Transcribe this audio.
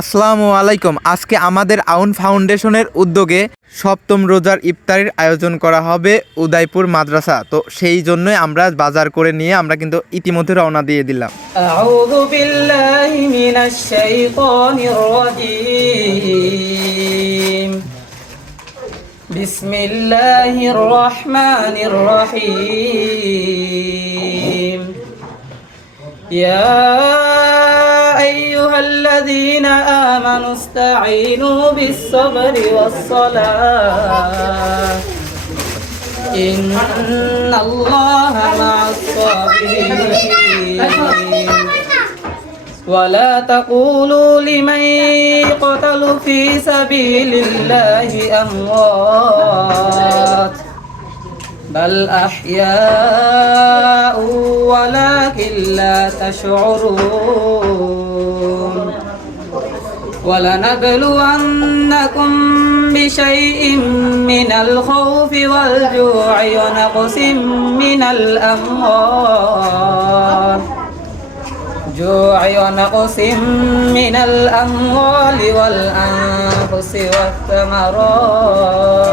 আসসালামু আলাইকুম। আজকে আমাদের আউন ফাউন্ডেশনের উদ্যোগে সপ্তম রোজার ইফতারির আয়োজন করা হবে উদয়পুর মাদ্রাসা। তো সেই জন্যই আমরা বাজার করে নিয়ে আমরা কিন্তু ইতিমধ্যে রওনা দিয়ে দিলাম। আউযু বিল্লাহি মিনাশ শাইতানির রাজীম। বিসমিল্লাহির রহমানির রহিম। ইয়া আইয়ুহাল্লাযীনা আমানু ইসতাঈনু বিস-সাবরি ওয়াস-সালাহ ইন্নাল্লাহা মা'আস-সাবিরিন। ولا تقولوا لمن يقتل في سبيل الله أموات بل أحياء ولكن لا تشعرون ولنبلونكم بشيء من الخوف والجوع ونقص من الأموال والأنفس والثمرات